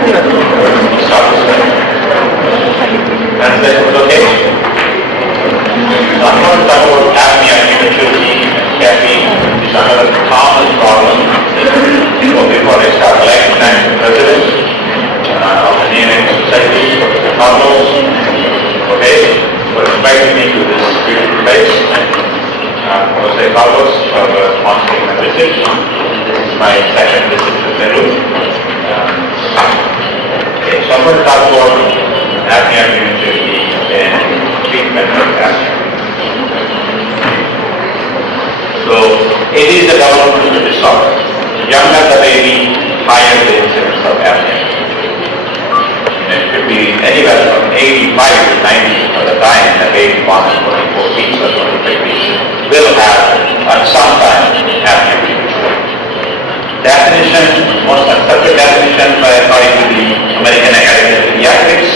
Stop the study. Translation is okay? So I'm going to talk about apnea, prematurity, and caffeine. It's another common problem. So before I start, I'd like to thank the president of the Indian Society, Carlos, for inviting me to this beautiful place. Jose Carlos for sponsoring my visit. This is my second visit to Peru. So I'm going to talk about apnea, prematurity, and treatment of apnea. So it is a developmental disorder. The younger the baby, higher the incidence of apnea. It could be anywhere from 85 to 90 for the time the baby born at 24 weeks or 25 weeks will have at some time apnea. Definition, most accepted definition according to the American Academy of Pediatrics,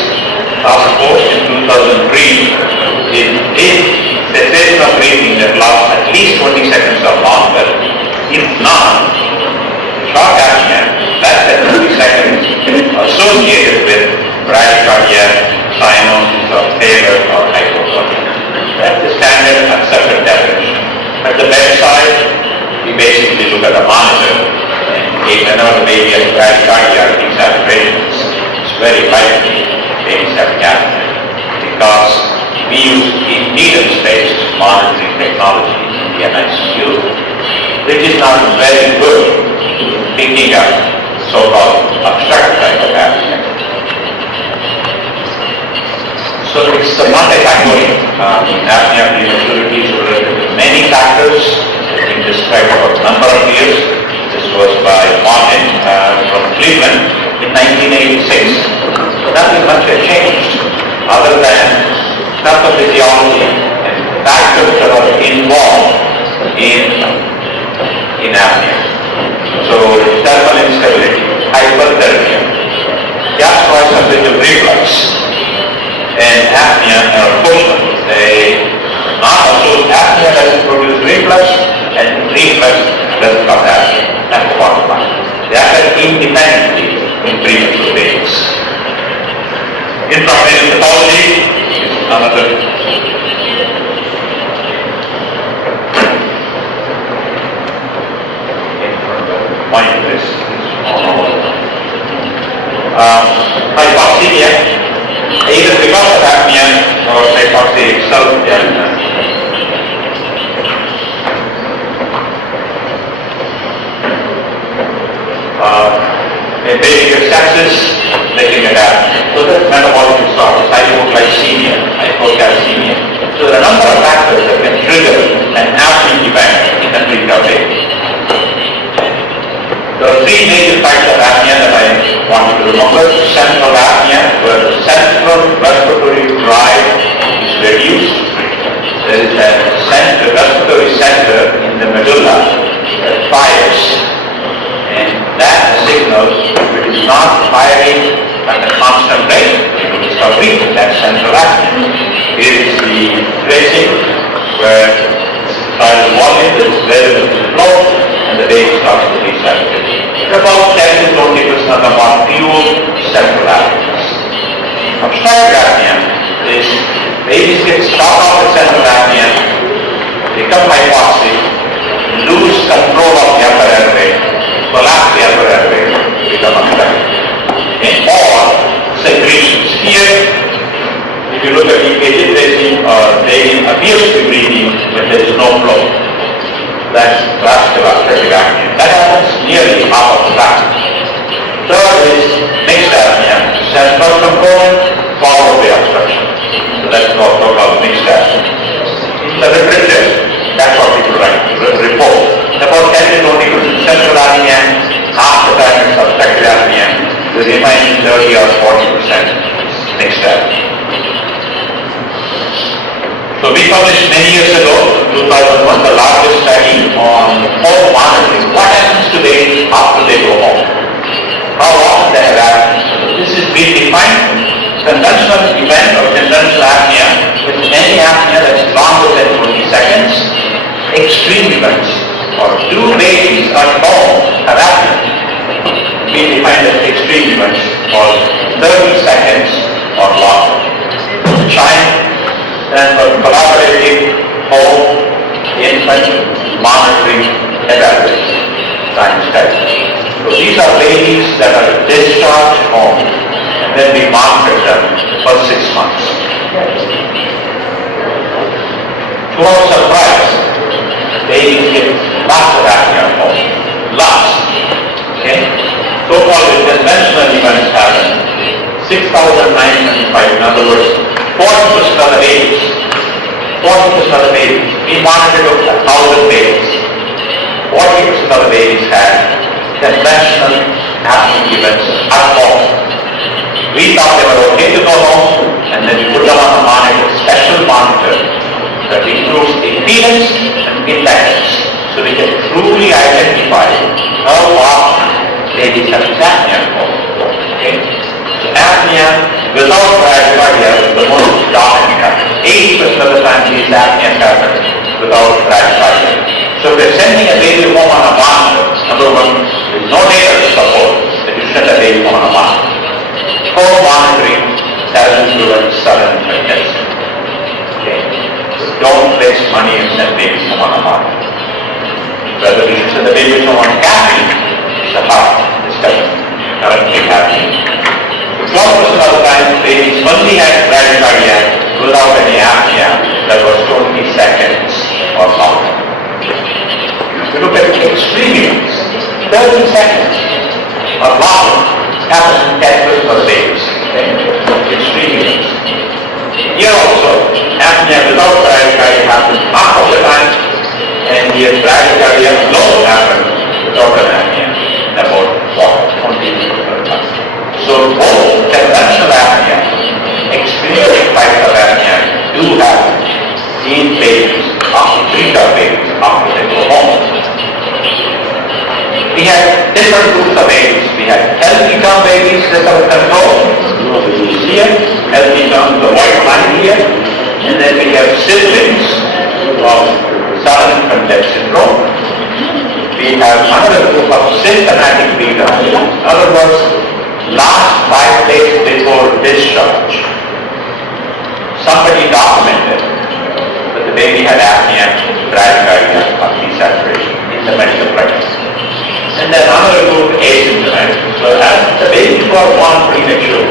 task force in 2003, is cessation of breathing that lasts at least 20 seconds or longer. If not, short apnea, less than 20 seconds, associated with bradycardia, cyanosis or failure or hypotonia. That's the standard accepted definition. At the bedside, we basically look at the monitor. Whenever the baby has bradycardia, exacerbations, it's very likely babies have apnea because we use needle-based monitoring technology in the ICU, which is not very good picking up so-called obstructive type of apnea. So it's a multifactorial. Apnea prematurity is related to many factors that have been described for a number of years. This was by Martin from Cleveland in 1986. So nothing much has changed other than pathophysiology and factors that are involved in apnea. So thermal instability, hyperthermia, gastroesophageal reflux, and apnea are questionable. Apnea doesn't produce reflux, and reflux doesn't cause apnea. That's the bottom line. They happen independently in premature babies. Intravenous pathology is another point of this. Hypoxemia, either because of apnea or hypoxia itself. A baby gets sepsis, making it apnea. So that's metabolic disorders, hypoglycemia, hypocalcemia. So there are a number of factors that can trigger an apneic event in a preterm baby. There are three major types of apnea that I want you to remember. Central apnea, where the central respiratory drive is reduced. There is a respiratory center in the medulla that fires. And that signals if it is not firing at a constant rate, it is called breathing. That's central apnea. Here is the tracing where the volume is very low and the baby starts to resaturate. About 10 to 20% of the more pure central apnea. Obstructive apnea is babies get stopped off with central apnea, become hypoxic, lose control of the upper airway, collapse the upper airway, become obstructive. And all secretions. Here, if you look at EKG tracing, baby appears to be breathing when there is no flow. That's classical obstructive apnea. That happens nearly half of the time. Third is mixed apnea, central component followed by obstruction. So that's called mixed apnea. In the literature, that's what people report. About 10 to 20% central apnea, half the time it's obstructive apnea, the remaining 30 or 40% mixed apnea. So we published many years ago, 2001, the largest study on home monitoring. What happens to babies after they go home? How often they have apnea? This is being defined. Conventional event of conventional apnea is any apnea that's longer than 20 seconds. Extreme events, or two babies at home have apnea. We define as extreme events. for 30 seconds or longer. The child stands for collaborative home infant monitoring evaluation time study. So these are babies that are discharged home, and then we monitor them for 6 months. To our surprise, babies get lots of apnea at home. Lots. Okay? So-called conventional events happen. 6,905, in other words, 40% of the babies. 40% of the babies. We monitored 1,000 babies. 40% of the babies had conventional apnea events at home. We thought they were okay to go home, and then we put them on a monitor, special monitor, that includes impedance and impedance, so we can truly identify how often babies have apnea at home. Okay? So apnea without bradycardia is the most dominant. 80% of the time these apneas happen without bradycardia. So if we're sending a baby home on a monitor, number one, there's no data to support that you send a baby home on a monitor. Home monitoring doesn't prevent sudden pregnancy. Okay? So don't waste money and send babies home on a monitor. Whether we should send the babies home on caffeine is a hard discussion. Currently happening. 12% of the time babies only had bradycardia without any apnea that was 20 seconds or longer. If you look at extremes, 30 seconds or longer happens in 10% of the babies. Extremes. Here also, apnea without bradycardia happens half of the time, and here bradycardia alone happens without an apnea about 20% of the time. So both conventional apnea, extreme types of apnea do happen in babies, after treat-up babies, after they go home. We had different groups of babies. We had healthy term babies that are controlled. Here, healthy term, the white line here. And then we have siblings of sudden infant death syndrome. We have another group of symptomatic preterm. In other words, last 5 days before discharge, somebody documented that the baby had apnea, bradycardia, or desaturation in the medical records. And then another group, asymptomatic. So as the babies who are born premature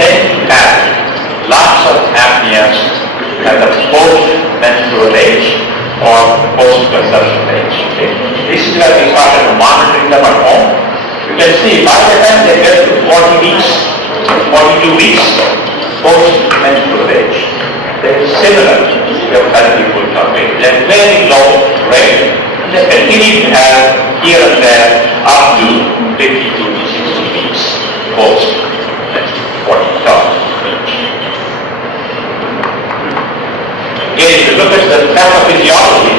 tend to have lots of apneas at the post-menstrual age or post-conception age. Okay? This is where we started monitoring them at home. You can see by the time they get to 40 weeks, 42 weeks, post-menstrual age, they are similar to your healthy full-term baby. They are very low rate. They continue to have here and there up to 52 to 60 weeks post-40-term age. Again, if you look at the pathophysiology,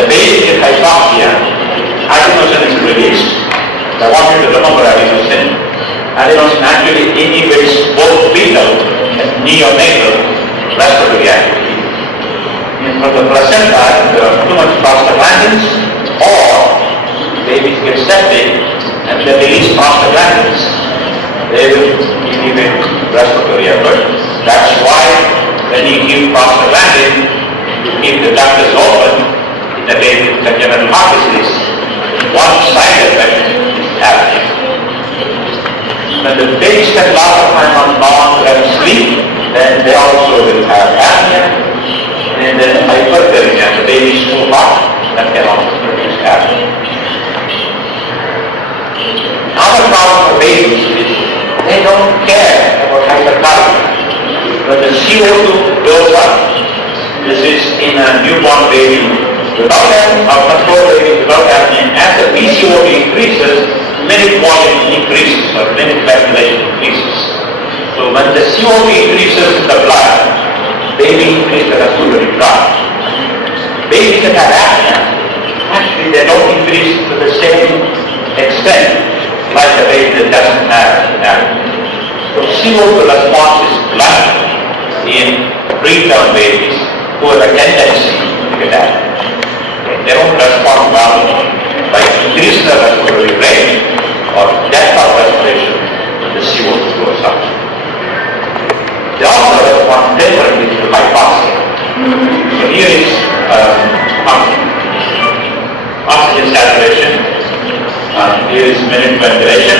the baby with hypoxia, adenosine is released. I want you to remember adenosine. Adenosine actually inhibits both fetal and neonatal respiratory activity. From the placenta, there are too much prostaglandins, or babies get septic and they release prostaglandins. They will inhibit respiratory effort. That's why when you give prostaglandin, you keep the ductus open in the baby with congenital heart disease. One side effect is apnea. When the babies spend a lot of time on non-REM sleep, then they also will have apnea. And then hyperthermia, the baby is too hot, that can also produce apnea. Another problem for babies is they don't care about hyperthermia. When the CO2 goes up, this is in a newborn baby without apnea, or control baby without apnea. As the PCOD increases, minute volume increases, or minute ventilation increases. So when the CO2 increases in the blood, baby increases the respiratory blood. Babies that have apnea, actually they don't increase to the same extent like a baby that doesn't have apnea. So CO2 response is blunt in preterm babies who have a tendency to get apnea. They don't respond well by increasing the respiratory rate or depth of respiration when the CO2 minute ventilation.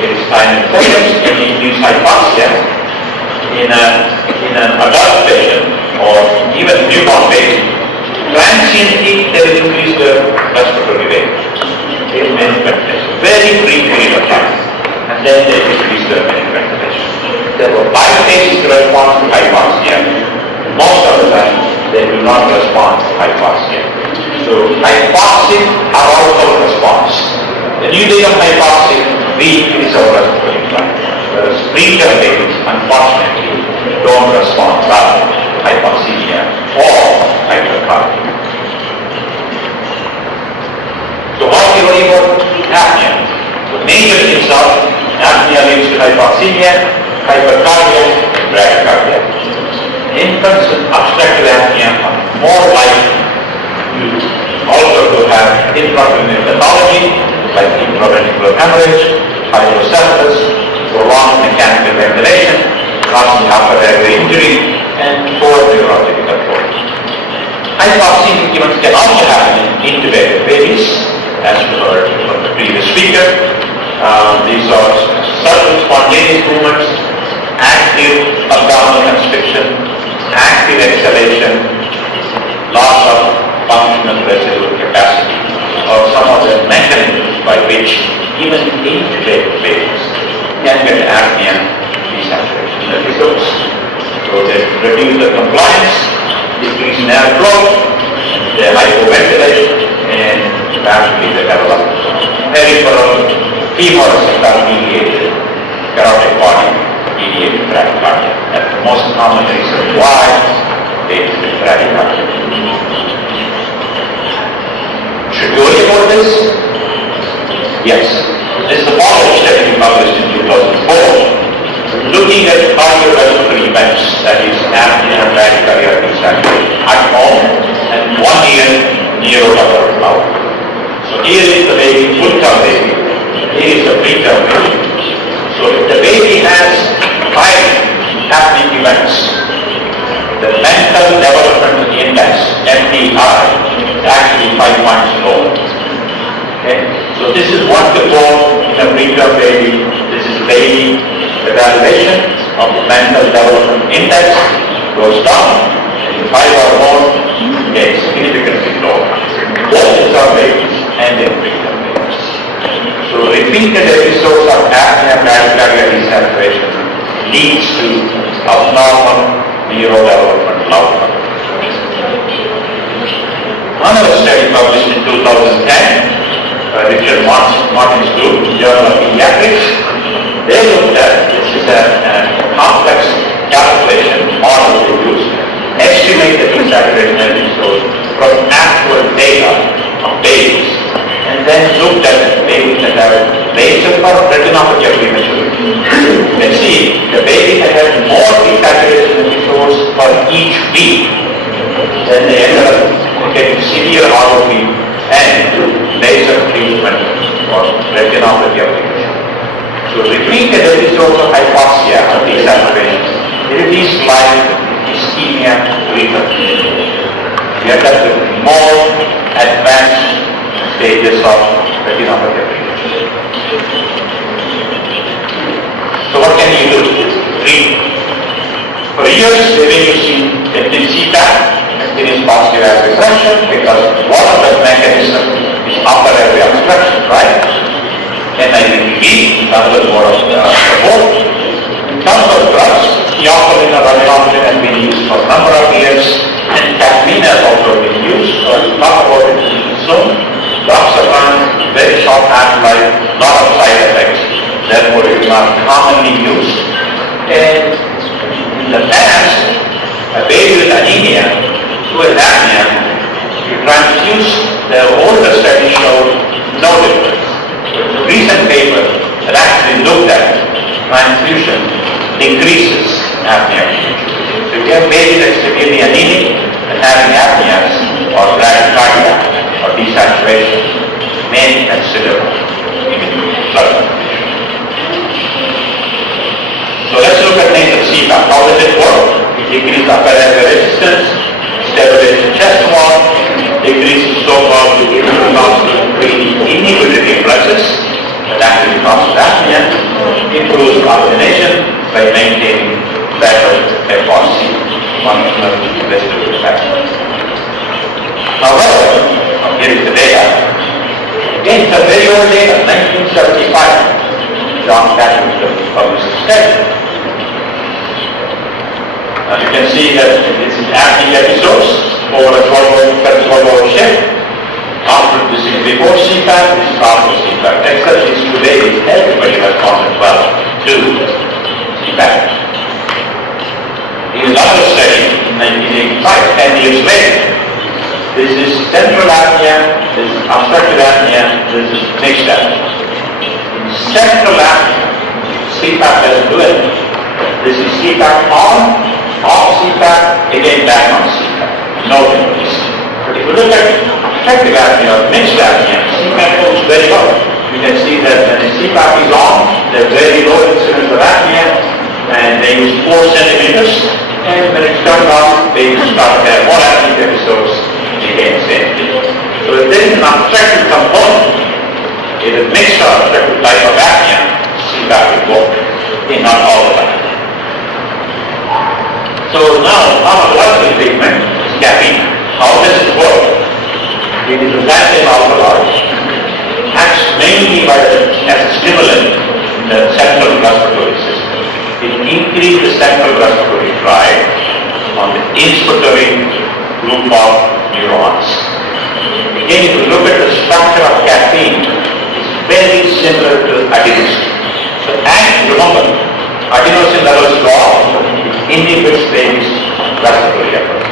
It is time and focus and induce hypoxia in an adult patient or even newborn baby. Transiently, they will increase the respiratory rate in minute ventilation. Very brief period of time. And then they decrease the minute ventilation. There were 5 phases to response to hypoxia. Most of the time, they do not respond to hypoxia. So, hypoxic arousal response. The new day of hypoxic, we increase our respiratory tract. Whereas preterm babies, unfortunately, don't respond well to hypoxemia or hypercarbia. So, what do you worry about apnea? The major things are apnea leads to hypoxemia, hypercarbia, bradycardia. Infants with obstructive apnea are more likely to have intracranial pathology like intraventricular hemorrhage, hydrocephalus, prolonged mechanical ventilation, causing upper airway injury, and poor neurologic control. Hypoxemic events can also happen in intubated babies, as we heard from the previous speaker. These are sudden spontaneous movements, active abdominal constriction, active exhalation, loss of functional residual capacity, or some of the mechanisms by which even intubated babies can get apnea desaturation episodes. So they reduce the compliance, decrease in airflow, they hypoventilate, and rapidly they develop peripheral femoral mediated carotid body mediated bradycardia. That's the most common reason why they get bradycardia. Should we worry about this? Yes. This is the following study we published in 2004, looking at cardiovascular events, that is apnea and bradycardia at home, and 1 year neurotolerant outcome. So here is the baby, full-term baby. Here is the preterm baby. So if the baby has 5 happening events, the mental developmental index, MDI, is actually 5 points lower. Okay? So this is 1 to 4 in a preterm baby. This is baby evaluation of the mental development index goes down. In 5 or more, it's significantly lower. Both is our babies and in preterm babies. So repeated episodes of apnea bradycardia desaturation leads to abnormal neurodevelopmental outcome. Another study published in 2010 by Richard Martin's group, Journal of Pediatrics, they looked at, this is a complex calculation model they used, estimate the desaturation episode from actual data of babies, and then looked at babies that have laser for retinopathy of prematurity. Let's see, the baby that had more desaturation episodes for each week, then they ended up getting severe ROP and laser treatment for retinopathy of prematurity. So repeated episodes of hypoxia or desaturation, it is like ischemia recurrent. We end up with more advanced stages of retinopathy of prematurity. So what can you do? Treat. For years, they've been using CPAP, continuous positive airway pressure, because one of the mechanisms is upper airway obstruction, right? NIPP, another mode of support. In terms of drugs, theophylline or Ramanathan has been used for a number of years, and Cafeína has also been used. So I'll talk about it soon. Doxapan, very short half-life, lot of side effects, therefore it is not commonly used. And in the past, a baby with anemia who has apnea, you transfuse, the older study showed no difference. The recent paper that actually looked at transfusion decreases apnea. So if you have baby that's severely anemic and having apneas or bradycardia or desaturation, may consider blood transfusion. So let's look at nasal CPAP. How does it work? It decreases upper airway resistance, stabilizes chest wall, decreases so-called inhibitory reflexes that improves oxygenation by maintaining better FRC, functional respiratory factor. However, here is the data. Again, it's a very old data, 1975. John Cassidy published a study. You can see that this is apnea episodes over a 12-hour shift. After this is before CPAP, this is after CPAP. Except is today, everybody has gone well to CPAP. In another study in 1985, 10 years later, this is central apnea, this is obstructive apnea, this is mixed apnea. In central apnea, CPAP doesn't do anything. This is CPAP on, off CPAP, again back on CPAP. No difference. But if you look at obstructive apnea, mixed apnea, CPAP goes very low. You can see that when the CPAP is on, there's very low incidence of apnea, and they use 4 centimeters, and when it's turned on, they start to have more apnea episodes, again same thing. So if there is an obstructive component, if a mixed or obstructive type of apnea, CPAP will work, not all the time. So now, pharmacological treatment is caffeine. How does it work? It is a passive alkaloid, acts mainly as a stimulant in the central respiratory system. It increases the central respiratory drive on the inspiratory group of neurons. Again, if you look at the structure of caffeine, it's very similar to adenosine. So, and remember, adenosine levels go up, inhibits baby's respiratory effort.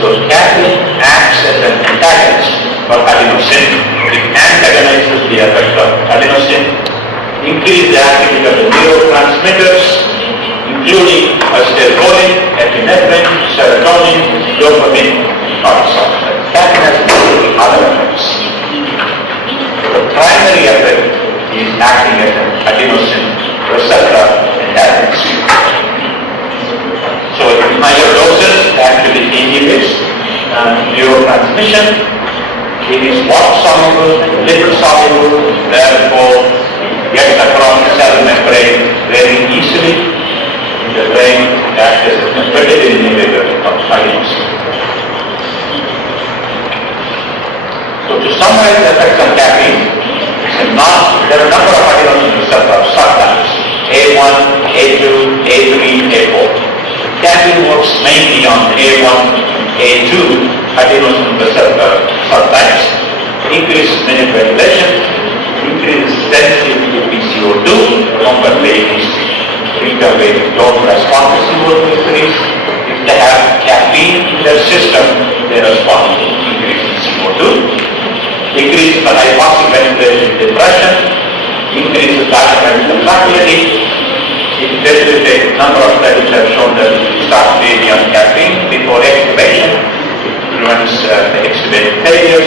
So caffeine acts as an antagonist for adenosine. It antagonizes the effect of adenosine, increases the activity of the neurotransmitters, including acetylcholine, epinephrine, serotonin, dopamine, cortisol. Caffeine has multiple other effects. The primary effect is acting as an adenosine receptor antagonist. So in higher doses actually inhibits neurotransmission. It is water-soluble, liquid-soluble, therefore it gets across the cell membrane very easily. In the brain, acts as a competitive inhibitor of adenosine. So to summarize the effects of caffeine, there are a number of adenosine receptor subtypes, A1, A2, A3, A4. Caffeine works mainly on A1, A2 adenosine receptor subtypes, increases minute ventilation, increases sensitivity to PCO2. Remember, babies, preterm babies don't respond to CO2 increase. If they have caffeine in their system, they respond to increase in CO2. Decreases the hypoxic ventilation depression, increases diaphragmatic contractility. It facilitates a number of studies have shown that if you start baby on caffeine before extubation, it prevents the extubated failures,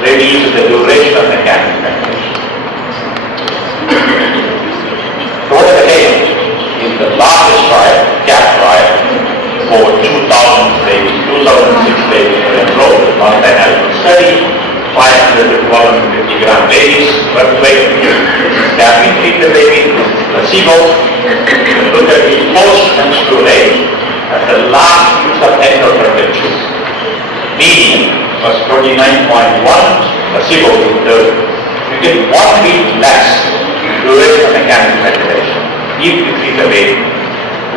reduces the duration of the caffeine ventilation. So what are the data? In the largest trial, CAP trial, over 2,000 babies, 2006 babies were enrolled in multinational study, 500 to 150 gram babies, but wait, caffeine treated baby, placebo. Look at the post-menstrual age at the last use of endotracheal tube. Median was 29.1, placebo was 30. You get 1 week less duration of mechanical ventilation if you treat a baby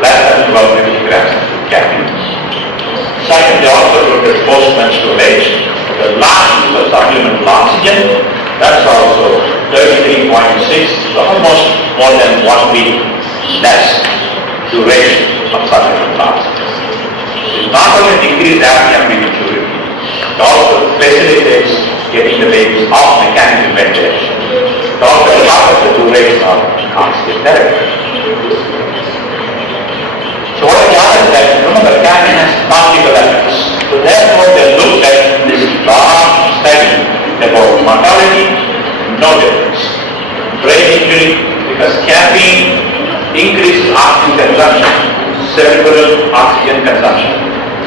less than 12 grams of caffeine. Second, they also looked at post-menstrual age. The last use of supplemental oxygen, that's also 33.6, so almost more than 1 week less duration of supplemental oxygen. It not only decreases apnea prematurity, it also facilitates getting the babies off mechanical ventilation. It also covers the duration of oxygen therapy. So what are the other effects? Remember, caffeine has multiple effects. So therefore, they looked at this large study about mortality, no difference. Brain injury, because caffeine increases oxygen consumption, cerebral oxygen consumption.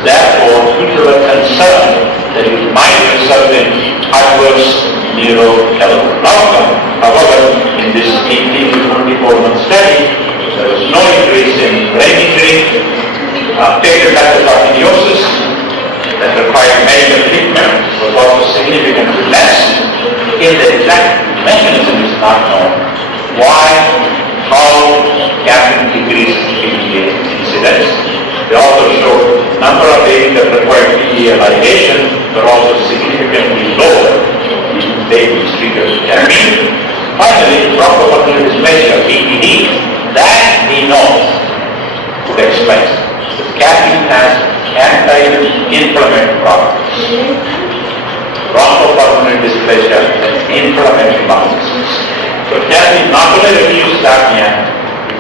Therefore, people were concerned that it might result in adverse neurodevelopmental outcome. However, in this 18 to 24-month study, only that require PEA ligation, but also significantly lower in babies treated with caffeine. Finally, bronchopulmonary dysplasia, BPD, that we know to explain. Caffeine has anti-inflammatory properties. Bronchopulmonary dysplasia has inflammatory properties. So caffeine not only reduces apnea,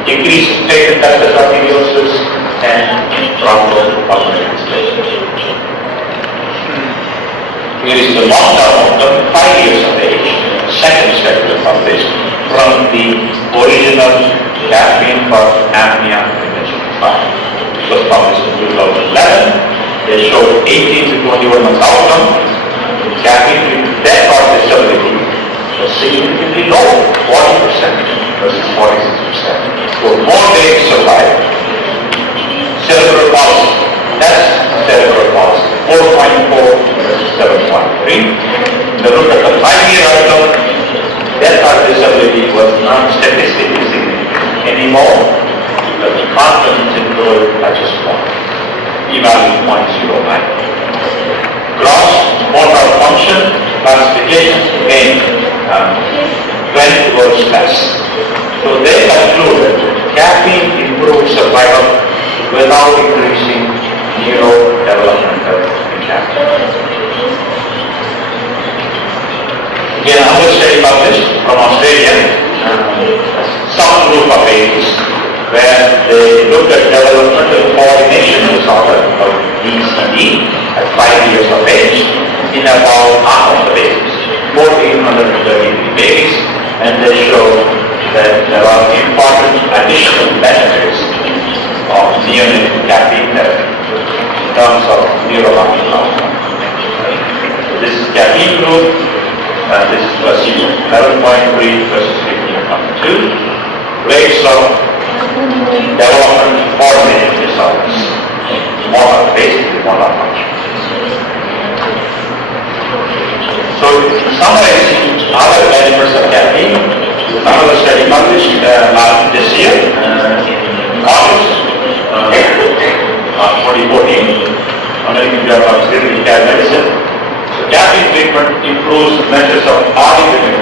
decreases patent arteriosus and bronchopulmonary dysplasia. Here is the long-term outcome, 5 years of age, second study was published from the original caffeine for apnea prevention trial. It was published in 2011. They showed 18 to 21 months outcome. Caffeine with death or disability was significantly low, 40% versus 46%. So more days survive. Cerebral palsy, that's cerebral palsy, 4.4 versus 7.3. They looked at the 5-year outcome, death or disability was not statistically significant anymore, but the confidence interval touches 1, p-value 0.09. Gross motor function classification again went towards less. So they concluded caffeine improves survival without increasing neurodevelopmental impact. Again, another study published from Australia, some group of babies, where they looked at developmental coordination disorder of DCD at 5 years of age in about half of the babies, 1,433 babies, and they show that there are important additional benefits of neonatal caffeine therapy in terms of neurological outcome. This is caffeine group, this is placebo, 11.3 versus 15.2. Rates of development coordinated disorders, basically motor function. So, summarizing other benefits of caffeine, another study published this year in August 2014, American Journal of Clinical Care Medicine. So, caffeine treatment improves measures of auditory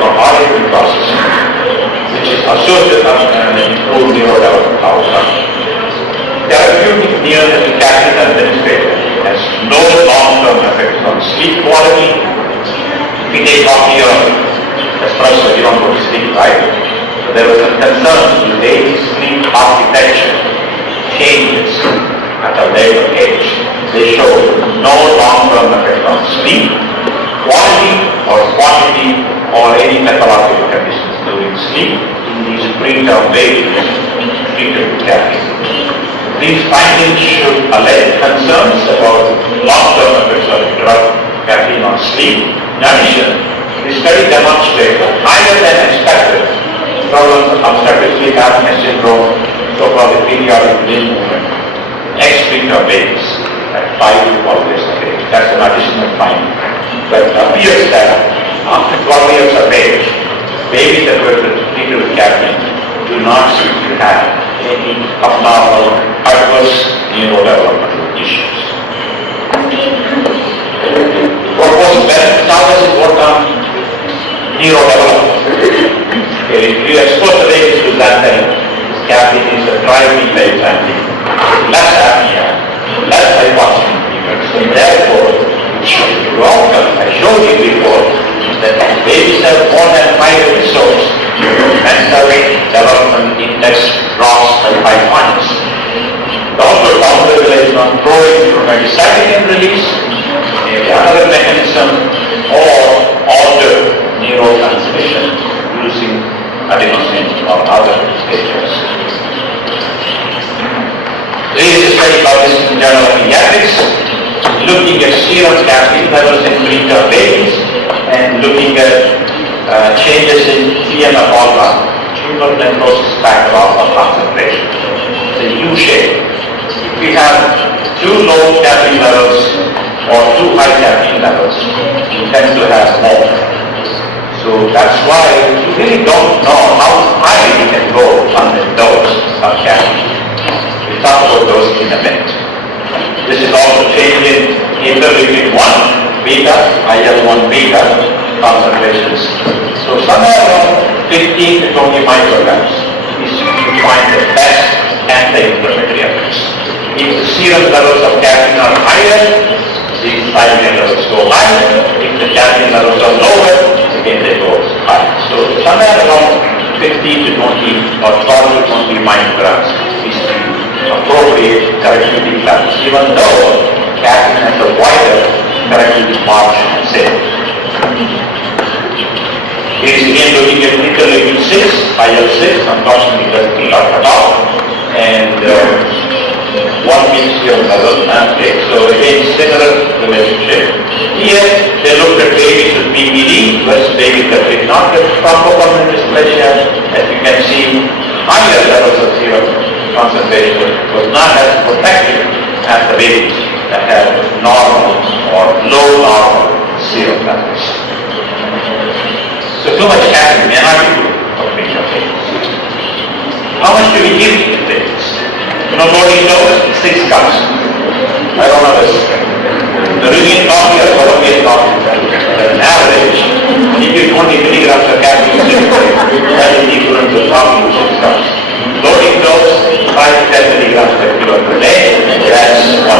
processing, which is associated with improved neurodevelopment outcome. Therapeutic neonatal caffeine administration has no long-term effects on sleep quality. If you take coffee or espresso, you don't go to sleep, right? So there was a concern in daily sleep architecture changes at a later age. They show no long-term effect on sleep quality or quantity or any pathological conditions during sleep in these preterm babies treated with caffeine. These findings should allay concerns about long-term effects of drug caffeine on sleep. In addition, the study demonstrated higher than expected problems of obstructive sleep apnea syndrome, so-called the periodic limb movement, ex-preterm babies at 5 to 12 years of age. That's an additional finding. But it appears that after 12 years of age, babies that were treated with caffeine do not seem to have any abnormal adverse neurodevelopmental issues. Proposed benefits, how does it work on neurodevelopment? If you expose the babies to xanthine, caffeine is a driving xanthine, less apnea, less hypoxia, and therefore it should be outcome. I showed you before that babies have more than 5 episodes, mental development index drops by 5 points. Also downregulation on pro-inflammatory release, maybe another mechanism, or alter neurotransmission using adenosine or other stages. There is a study published in the Journal of Pediatrics looking at serum caffeine levels in preterm babies and looking at changes in TNF-alpha, tumor necrosis factor alpha concentration. It's a U shape. If we have too low caffeine levels or too high caffeine levels, we tend to have more. So that's why you really don't know how high you can go on the dose of caffeine. We'll talk about those in a minute. This is also changing serum levels of caffeine are higher, these cytokine levels go high. If the caffeine levels are lower, again they go high. So somewhere around 15 to 20 or 12 to 20 micrograms is the appropriate therapeutic levels, even though caffeine has a wider therapeutic margin, say. It is again looking at interleukin 6, IL-6, unfortunately doesn't be talked about, and 1 milligram level. Okay, so again similar relationship. Here they looked at babies with PPD versus babies that did not get proper pulmonary dysplasia. As you can see, higher levels of serum concentration was not as protective as the babies that had normal or low normal serum levels. So too much caffeine may not be good for patient babies. How much do we give these babies? Loading dose, 6 cups. I don't know this. The Russian coffee or Colombian coffee, an average, if you 20 milligrams of caffeine, that is equivalent to coffee, 6 cups. Loading dose, 5 to 10 milligrams per kilo per day, that's 1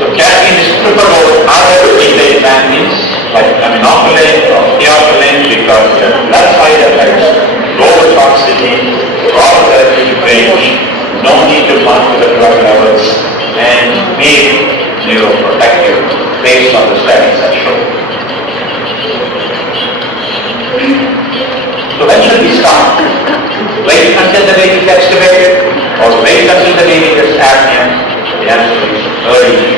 So caffeine is triple over other retail vitamins like aminoculin or theophylline because the blood side effects, lower toxicity, broad therapeutic range, no need to monitor the drug levels, and maybe neuroprotective based on the studies that show. So when should we start? Wait until the baby gets extubated or wait until the baby gets apnea? The answer is early,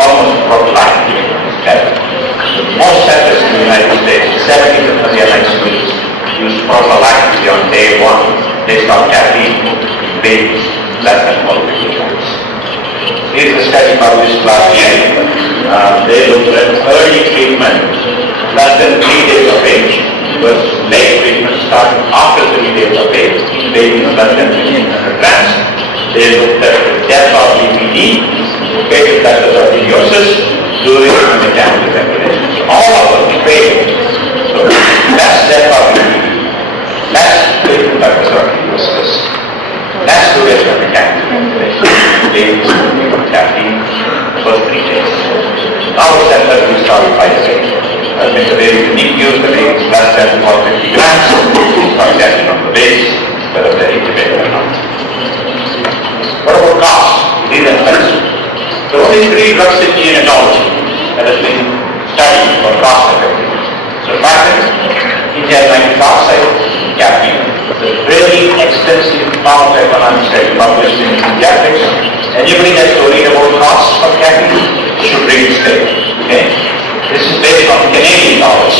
almost prophylactic therapy. Most centers in the United States, 70% of the ICUs, use prophylactically on day 1. They stop caffeine in babies less than 12 milligrams. Here's a study published last year. They looked at early treatment less than 3 days of age versus late treatment starting after 3 days of age in babies less than 1500 grams. They looked at the death of BPD, basic bacteriosis, during the mechanical ventilation. All of them failed. So less death of BPD, less basic bacteriosis, less duration of mechanical ventilation. Babies with caffeine first 3 days. Now it's that we started by the age. It's a very unique use, the baby is less than 450 grams. We start getting on the base, whether they're intubated or not. What about cost? These are expensive. There are only 3 drugs in neonatology that has been studied for cost effectiveness. Surfactant, ethyl nitric oxide, caffeine. There's really extensive pharmacoeconomic study published in pediatrics. Anybody that's worried about costs of caffeine should read this study. Okay? This is based on Canadian dollars.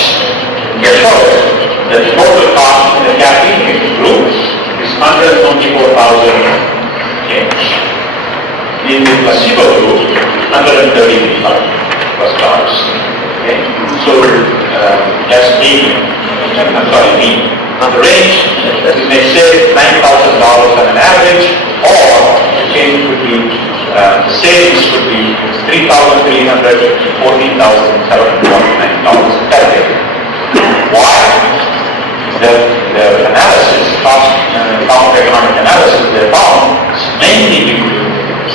It shows that the total cost of the caffeine group is $124,000. In the placebo group, $135. Okay? So that's me. The range, we may say $9,000 on an average, or the change would be, the savings would be $3,300 to $14,749 per day. Why? The analysis, pharmacoeconomic analysis, they found mainly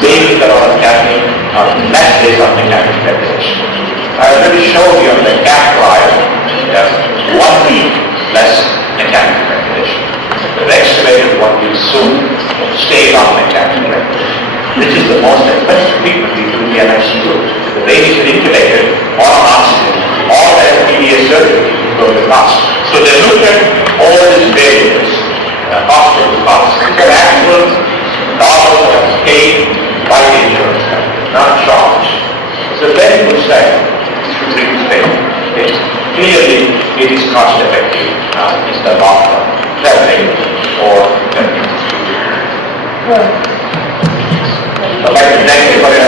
babies that are on caffeine are less days on mechanical ventilation. I already showed you on the CAP trial that 1 week less mechanical ventilation. The extubated 1 week soon stayed on mechanical ventilation. This is the most expensive treatment we do in the NICU. The babies are intubated or on oxygen, all that PDA surgery is going to cost. So they looked at all these variables, hospital costs. These are actual dollars that are paid by the insurance company, not charged. It's a very good study to treat this patient. Okay? Clearly, it is cost effective in the long term, therapy or therapy. I'd like to thank you for your